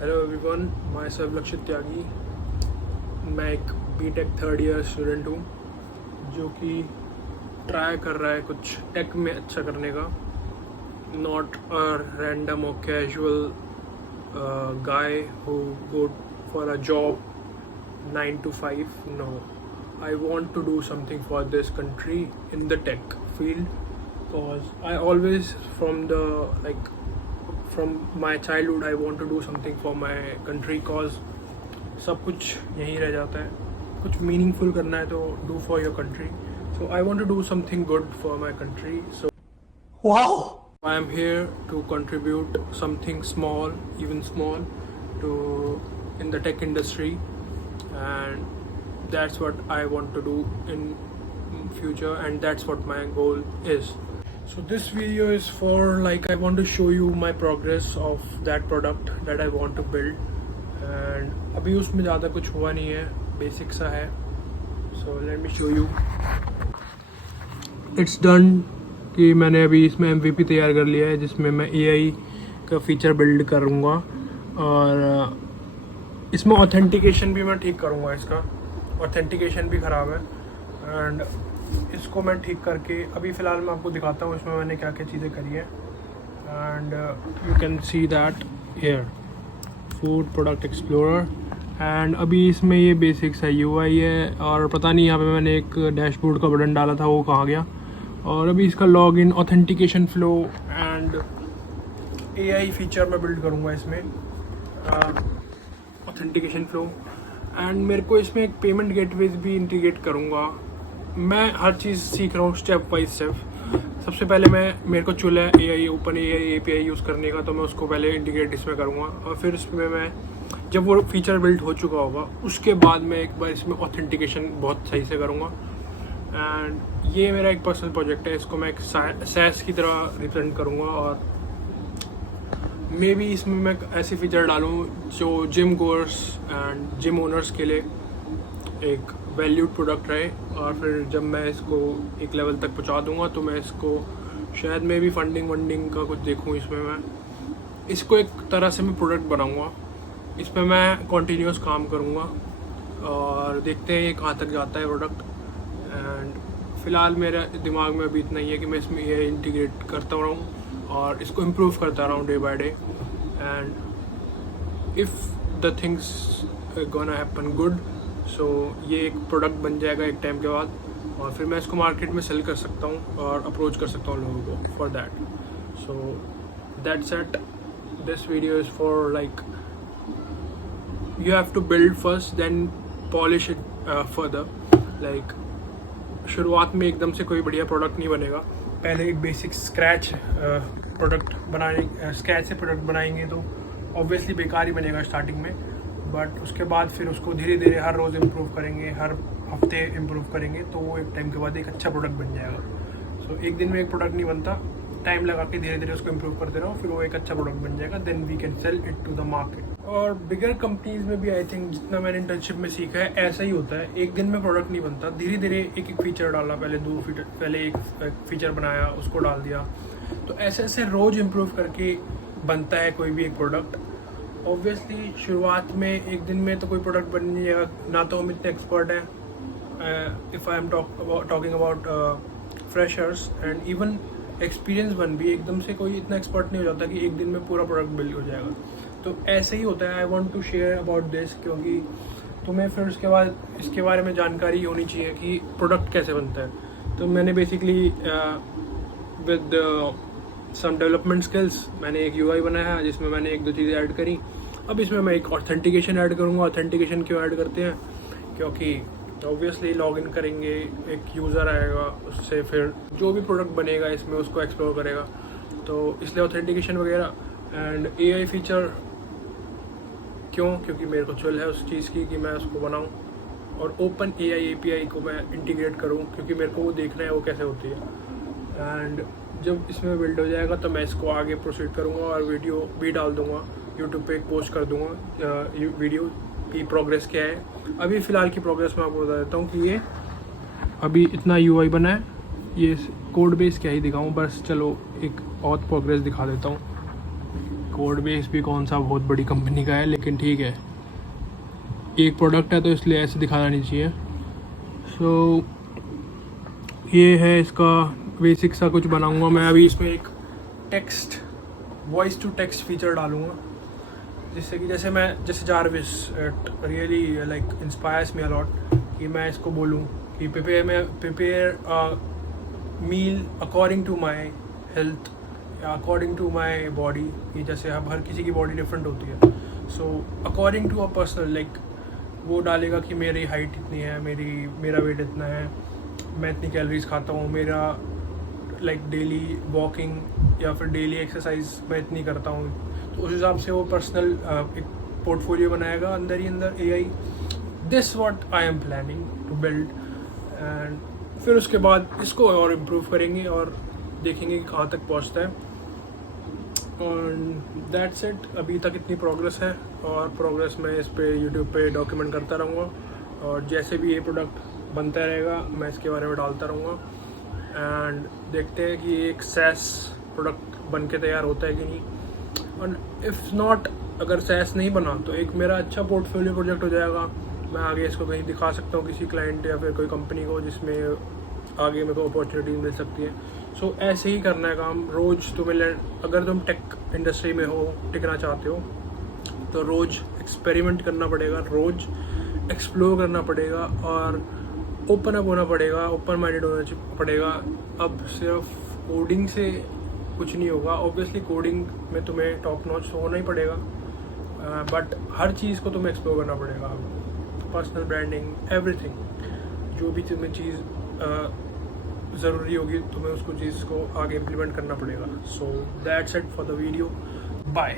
Hello everyone, my self लक्षित त्यागी। मैं एक बीटेक थर्ड ईयर स्टूडेंट हूँ जो कि ट्राई कर रहा है कुछ टेक में अच्छा करने का। नॉट अ रैंडम और casual guy who go for a job 9 to 5. No, I want to do something for this country in the tech field because I always from my childhood I want to do something for my country cause सब कुछ यहीं रह जाता है। कुछ meaningful करना है तो do for your country. So I want to do something good for my country. So Wow! I am here to contribute something small, even small, to in the tech industry, and that's what I want to do in future, and that's what my goal is. So this video is for I want to show you my progress of that product that I want to build, and अभी उसमें ज़्यादा कुछ हुआ नहीं है, basic सा है. So let me show you. It's done कि मैंने अभी इसमें MVP तैयार कर लिया है जिसमें मैं AI का फीचर बिल्ड करूँगा, और इसमें ऑथेंटिकेशन भी मैं ठीक करूँगा। इसका ऑथेंटिकेशन भी ख़राब है, एंड इसको मैं ठीक करके अभी फ़िलहाल मैं आपको दिखाता हूँ इसमें मैंने क्या क्या चीज़ें करी है। And you can see that here food product explorer, and अभी इसमें ये बेसिक सा UI है, और पता नहीं यहाँ पे मैंने एक डैशबोर्ड का बटन डाला था वो कहाँ गया। और अभी इसका login, authentication flow and AI feature मैं बिल्ड करूँगा इसमें, ऑथेंटिकेशन फ्लो, एंड मेरे को इसमें एक पेमेंट गेटवेज भी इंटीग्रेट करूँगा। मैं हर चीज़ सीख रहा हूँ स्टेप बाई स्टेप। सबसे पहले मेरे को चुना है AI open AI API use करने का, तो मैं उसको पहले इंटीग्रेट इसमें करूँगा, और फिर इसमें मैं जब वो फीचर बिल्ड हो चुका होगा उसके बाद मैं एक बार इसमें ऑथेंटिकेशन बहुत सही से करूँगा। एंड ये मेरा एक पर्सनल प्रोजेक्ट है, इसको मैं एक SaaS की तरह रिप्रेजेंट करूँगा, और मे बी इसमें मैं ऐसे फीचर डालूँ जो gym goers and gym owners के लिए एक वैल्यूड प्रोडक्ट रहे। और फिर जब मैं इसको एक लेवल तक पहुंचा दूंगा तो मैं इसको शायद में भी फंडिंग का कुछ देखूं। इसमें मैं इसको एक तरह से मैं प्रोडक्ट बनाऊंगा, इसमें मैं कॉन्टीन्यूस काम करूंगा, और देखते हैं ये कहाँ तक जाता है प्रोडक्ट। एंड फ़िलहाल मेरे दिमाग में अभी इतना ही है कि मैं इसमें ये इंटीग्रेट करता रहूँ और इसको इम्प्रूव करता रहूँ day by day, and if the things gonna happen good, so ये एक प्रोडक्ट बन जाएगा एक टाइम के बाद, और फिर मैं इसको मार्केट में सेल कर सकता हूँ और अप्रोच कर सकता हूँ लोगों को for that. So that's it. This video is for you have to build first then polish it further. शुरुआत में एकदम से कोई बढ़िया प्रोडक्ट नहीं बनेगा। पहले एक बेसिक स्क्रैच से प्रोडक्ट बनाएंगे तो ऑब्वियसली बेकार ही बनेगा स्टार्टिंग में, बट उसके बाद फिर उसको धीरे धीरे हर रोज़ इम्प्रूव करेंगे, हर हफ्ते इम्प्रूव करेंगे, तो वो एक टाइम के बाद एक अच्छा प्रोडक्ट बन जाएगा। सो एक दिन में एक प्रोडक्ट नहीं बनता, टाइम लगा के धीरे धीरे उसको इम्प्रूव करते रहो, फिर वो एक अच्छा प्रोडक्ट बन जाएगा, then we can sell it to the market. और बिगर कंपनीज में भी आई थिंक जितना मैंने इंटर्नशिप में सीखा है ऐसा ही होता है, एक दिन में प्रोडक्ट नहीं बनता, धीरे धीरे एक एक फीचर डाला, पहले एक फीचर बनाया उसको डाल दिया, तो ऐसे ऐसे रोज़ इम्प्रूव करके बनता है कोई भी एक प्रोडक्ट। ऑब्वियसली शुरुआत में एक दिन में तो कोई प्रोडक्ट बन नहीं जाएगा, ना तो हम इतने एक्सपर्ट हैं। If I am talking about freshers and even experience one भी, एकदम से कोई इतना एक्सपर्ट नहीं हो जाता कि एक दिन में पूरा प्रोडक्ट बिल्ड हो जाएगा। तो ऐसे ही होता है। I want to share about this, क्योंकि तुम्हें फिर उसके बाद इसके बारे में जानकारी होनी चाहिए कि प्रोडक्ट कैसे बनता है। तो मैंने basically with some development skills मैंने एक UI बनाया है जिसमें मैंने एक दो चीज़ें ऐड करी। अब इसमें मैं एक ऑथेंटिकेशन ऐड करूँगा। ऑथेंटिकेशन क्यों ऐड करते हैं? क्योंकि ऑब्वियसली लॉगिन करेंगे, एक यूज़र आएगा, उससे फिर जो भी प्रोडक्ट बनेगा इसमें उसको एक्सप्लोर करेगा, तो इसलिए ऑथेंटिकेशन वगैरह। एंड AI फीचर क्यों? क्योंकि मेरे को चल है उस चीज़ की कि मैं उसको बनाऊँ और ओपन AI API को मैं इंटीग्रेट करूँ, क्योंकि मेरे को वो देखना है वो कैसे होती है। एंड जब इसमें बिल्ड हो जाएगा तो मैं इसको आगे प्रोसीड करूँगा और वीडियो भी डाल दूँगा, यूट्यूब पे एक पोस्ट कर दूँगा वीडियो की प्रोग्रेस क्या है। अभी फ़िलहाल की प्रोग्रेस मैं आपको बता देता हूँ कि ये अभी इतना UI बना है, ये कोड बेस क्या ही दिखाऊँ, बस चलो एक और प्रोग्रेस दिखा देता हूँ। कोड बेस भी कौन सा बहुत बड़ी कंपनी का है, लेकिन ठीक है, एक प्रोडक्ट है तो इसलिए ऐसे दिखाना नहीं चाहिए। सो ये है इसका बेसिक सा कुछ बनाऊंगा मैं। अभी इसमें एक text, voice to text feature डालूंगा, जिससे कि जैसे Jarvis, it really like inspires me a lot, कि मैं इसको बोलूँ कि prepare meal according to my health या अकॉर्डिंग टू माई बॉडी, कि जैसे अब हर किसी की बॉडी डिफरेंट होती है। So according to a personal, like वो डालेगा कि मेरी हाइट इतनी है, मेरा वेट इतना है, मैं इतनी कैलोरीज खाता हूँ, मेरा लाइक डेली वॉकिंग या फिर डेली एक्सरसाइज मैं इतनी करता हूँ। तो उस हिसाब से वो पर्सनल एक पोर्टफोलियो बनाएगा अंदर ही अंदर AI। This what I am planning to build, and फिर उसके बाद इसको और इम्प्रूव करेंगे और देखेंगे कि कहाँ तक पहुँचता है। और दैट्स इट। अभी तक इतनी प्रोग्रेस है, और प्रोग्रेस मैं इस पे यूट्यूब पे डॉक्यूमेंट करता रहूँगा, और जैसे भी ये प्रोडक्ट बनता रहेगा मैं इसके बारे में डालता रहूँगा, एंड देखते हैं कि एक SaaS प्रोडक्ट बन के तैयार होता है कि नहीं। और इफ़ नॉट, अगर SaaS नहीं बना तो एक मेरा अच्छा पोर्टफोलियो प्रोजेक्ट हो जाएगा। मैं आगे इसको कहीं दिखा सकता हूँ किसी क्लाइंट या फिर कोई कंपनी को, जिसमें आगे मेरे को अपॉर्चुनिटी मिल सकती है। सो ऐसे ही करना है काम रोज़। अगर तुम टेक इंडस्ट्री में हो, टिकना चाहते हो, तो रोज़ एक्सपेरिमेंट करना पड़ेगा, रोज़ एक्सप्लोर करना पड़ेगा, और ओपन अप होना पड़ेगा, ओपन माइंडेड होना पड़ेगा। अब सिर्फ कोडिंग से कुछ नहीं होगा। ऑब्वियसली कोडिंग में तुम्हें टॉप नॉच होना ही पड़ेगा, बट हर चीज़ को तुम्हें एक्सप्लोर करना पड़ेगा। पर्सनल ब्रांडिंग, एवरीथिंग, जो भी तुम्हें चीज़ ज़रूरी होगी, तुम्हें उसको चीज़ को आगे इम्प्लीमेंट करना पड़ेगा। So that's it for the video. Bye.